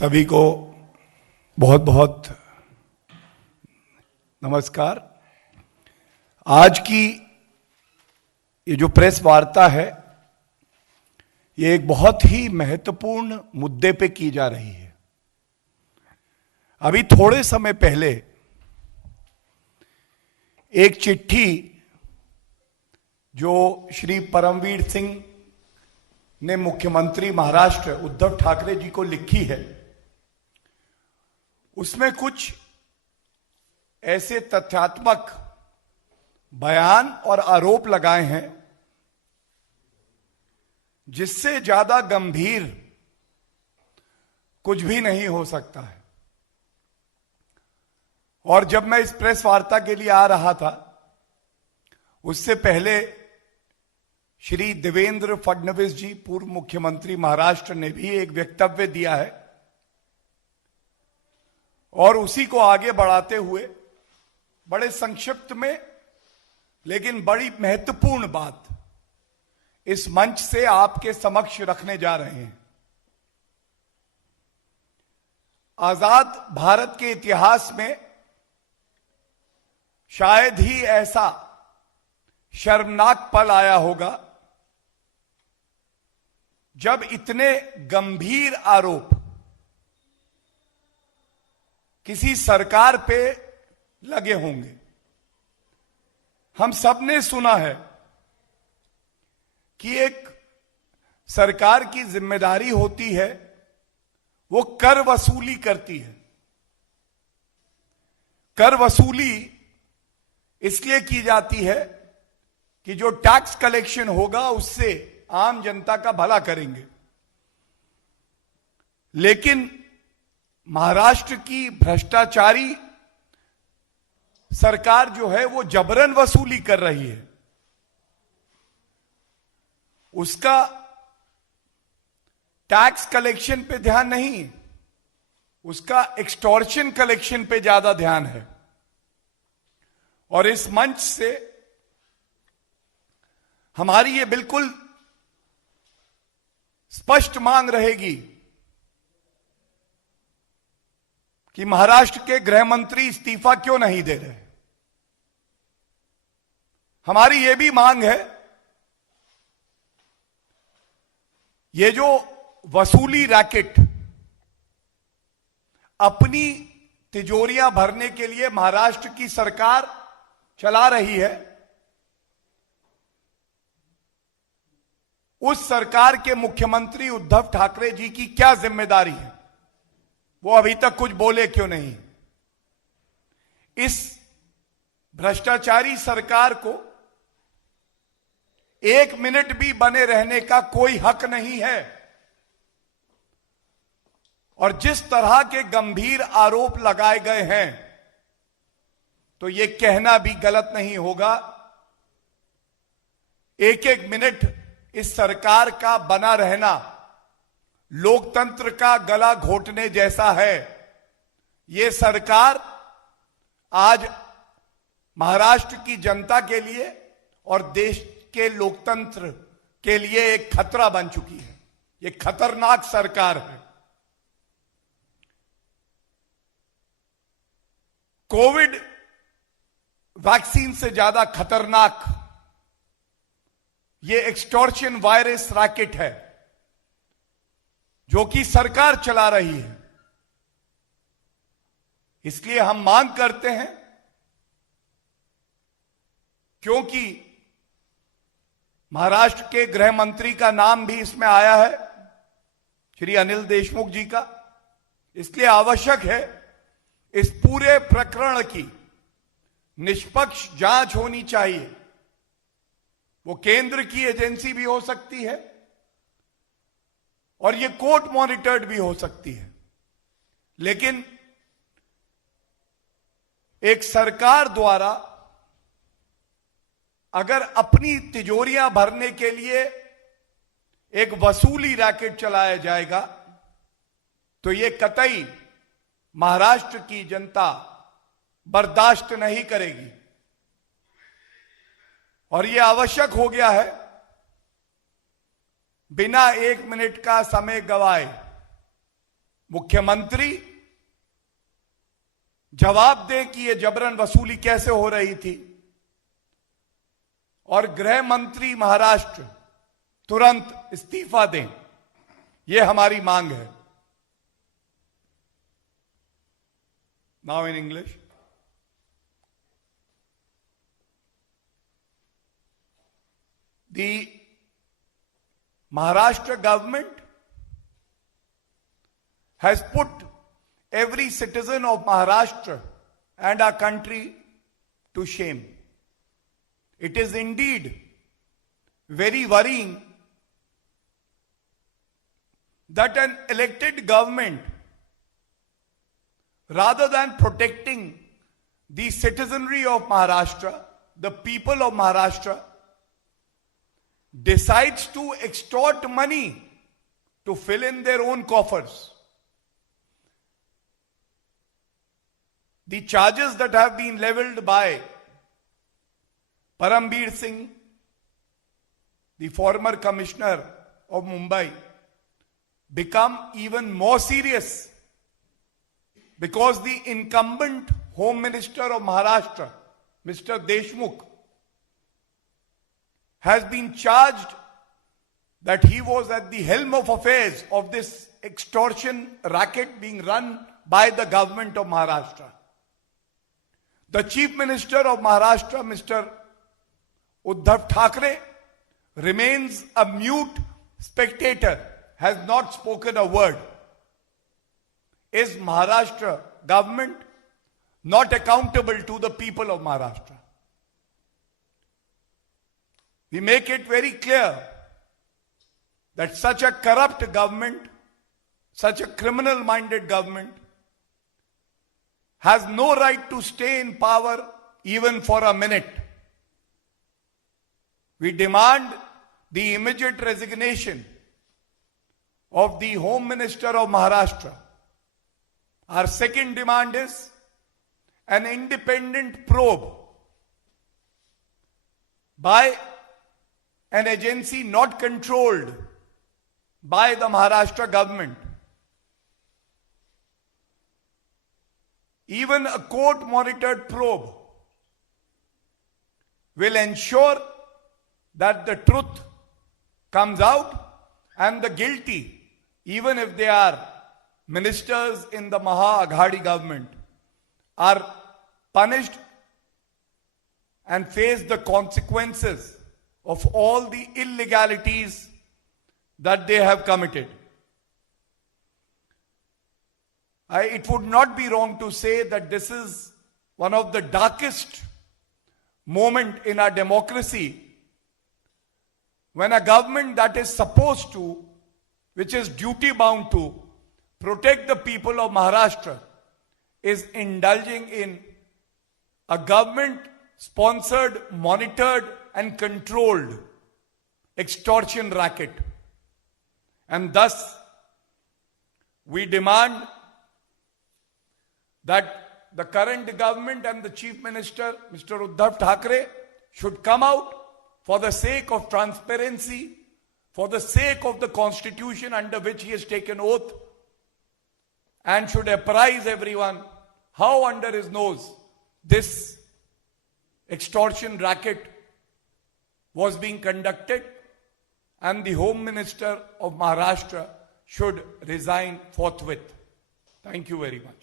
सभी को बहुत बहुत नमस्कार। आज की ये जो प्रेस वार्ता है, ये एक बहुत ही महत्वपूर्ण मुद्दे पे की जा रही है। अभी थोड़े समय पहले एक चिट्ठी जो श्री परमवीर सिंह ने मुख्यमंत्री महाराष्ट्र उद्धव ठाकरे जी को लिखी है, उसमें कुछ ऐसे तथ्यात्मक बयान और आरोप लगाए हैं जिससे ज्यादा गंभीर कुछ भी नहीं हो सकता है। और जब मैं इस प्रेस वार्ता के लिए आ रहा था, उससे पहले श्री देवेंद्र फडणवीस जी, पूर्व मुख्यमंत्री महाराष्ट्र, ने भी एक वक्तव्य दिया है और उसी को आगे बढ़ाते हुए बड़े संक्षिप्त में लेकिन बड़ी महत्वपूर्ण बात इस मंच से आपके समक्ष रखने जा रहे हैं। आजाद भारत के इतिहास में शायद ही ऐसा शर्मनाक पल आया होगा जब इतने गंभीर आरोप किसी सरकार पे लगे होंगे। हम सबने सुना है कि एक सरकार की जिम्मेदारी होती है, वो कर वसूली करती है। कर वसूली इसलिए की जाती है कि जो टैक्स कलेक्शन होगा उससे आम जनता का भला करेंगे। लेकिन महाराष्ट्र की भ्रष्टाचारी सरकार जो है वो जबरन वसूली कर रही है। उसका टैक्स कलेक्शन पे ध्यान नहीं, उसका एक्सटॉर्शन कलेक्शन पे ज्यादा ध्यान है। और इस मंच से हमारी ये बिल्कुल स्पष्ट मांग रहेगी कि महाराष्ट्र के गृह मंत्री इस्तीफा क्यों नहीं दे रहे। हमारी यह भी मांग है, ये जो वसूली रैकेट अपनी तिजोरियां भरने के लिए महाराष्ट्र की सरकार चला रही है, उस सरकार के मुख्यमंत्री उद्धव ठाकरे जी की क्या जिम्मेदारी है? वो अभी तक कुछ बोले क्यों नहीं? इस भ्रष्टाचारी सरकार को एक मिनट भी बने रहने का कोई हक नहीं है। और जिस तरह के गंभीर आरोप लगाए गए हैं, तो यह कहना भी गलत नहीं होगा, एक एक मिनट इस सरकार का बना रहना लोकतंत्र का गला घोटने जैसा है। यह सरकार आज महाराष्ट्र की जनता के लिए और देश के लोकतंत्र के लिए एक खतरा बन चुकी है। यह खतरनाक सरकार है। कोविड वैक्सीन से ज्यादा खतरनाक यह एक्सटॉर्शन वायरस रैकेट है जो कि सरकार चला रही है। इसलिए हम मांग करते हैं, क्योंकि महाराष्ट्र के गृह मंत्री का नाम भी इसमें आया है, श्री अनिल देशमुख जी का, इसलिए आवश्यक है इस पूरे प्रकरण की निष्पक्ष जांच होनी चाहिए। वो केंद्र की एजेंसी भी हो सकती है और ये कोर्ट मॉनिटर्ड भी हो सकती है। लेकिन एक सरकार द्वारा अगर अपनी तिजोरियां भरने के लिए एक वसूली रैकेट चलाया जाएगा, तो ये कतई महाराष्ट्र की जनता बर्दाश्त नहीं करेगी। और यह आवश्यक हो गया है बिना एक मिनट का समय गवाए मुख्यमंत्री जवाब दें कि यह जबरन वसूली कैसे हो रही थी, और गृह मंत्री महाराष्ट्र तुरंत इस्तीफा दें। यह हमारी मांग है। Now in English. The Maharashtra government has put every citizen of Maharashtra and our country to shame. It is indeed very worrying that an elected government, rather than protecting the citizenry of Maharashtra, the people of Maharashtra, decides to extort money to fill in their own coffers. The charges that have been leveled by Parambir Singh, the former commissioner of Mumbai, become even more serious because the incumbent Home Minister of Maharashtra, Mr. Deshmukh, has been charged that he was at the helm of affairs of this extortion racket being run by the government of Maharashtra. The Chief Minister of Maharashtra, Mr. Uddhav Thackeray, remains a mute spectator, has not spoken a word. Is Maharashtra government not accountable to the people of Maharashtra? We make it very clear that such a corrupt government, such a criminal-minded government, has no right to stay in power even for a minute. We demand the immediate resignation of the Home Minister of Maharashtra. Our second demand is an independent probe by an agency not controlled by the Maharashtra government. Even a court-monitored probe will ensure that the truth comes out and the guilty, even if they are ministers in the Maha Aghadi government, are punished and face the consequences of all the illegalities that they have committed. It would not be wrong to say that this is one of the darkest moments in our democracy, when a government that is supposed to, which is duty bound to, protect the people of Maharashtra, is indulging in a government sponsored, monitored and controlled extortion racket. And thus, we demand that the current government and the Chief Minister, Mr. Uddhav Thackeray, should come out for the sake of transparency, for the sake of the constitution under which he has taken oath, and should apprise everyone how under his nose this extortion racket was being conducted, and the Home Minister of Maharashtra should resign forthwith. Thank you very much.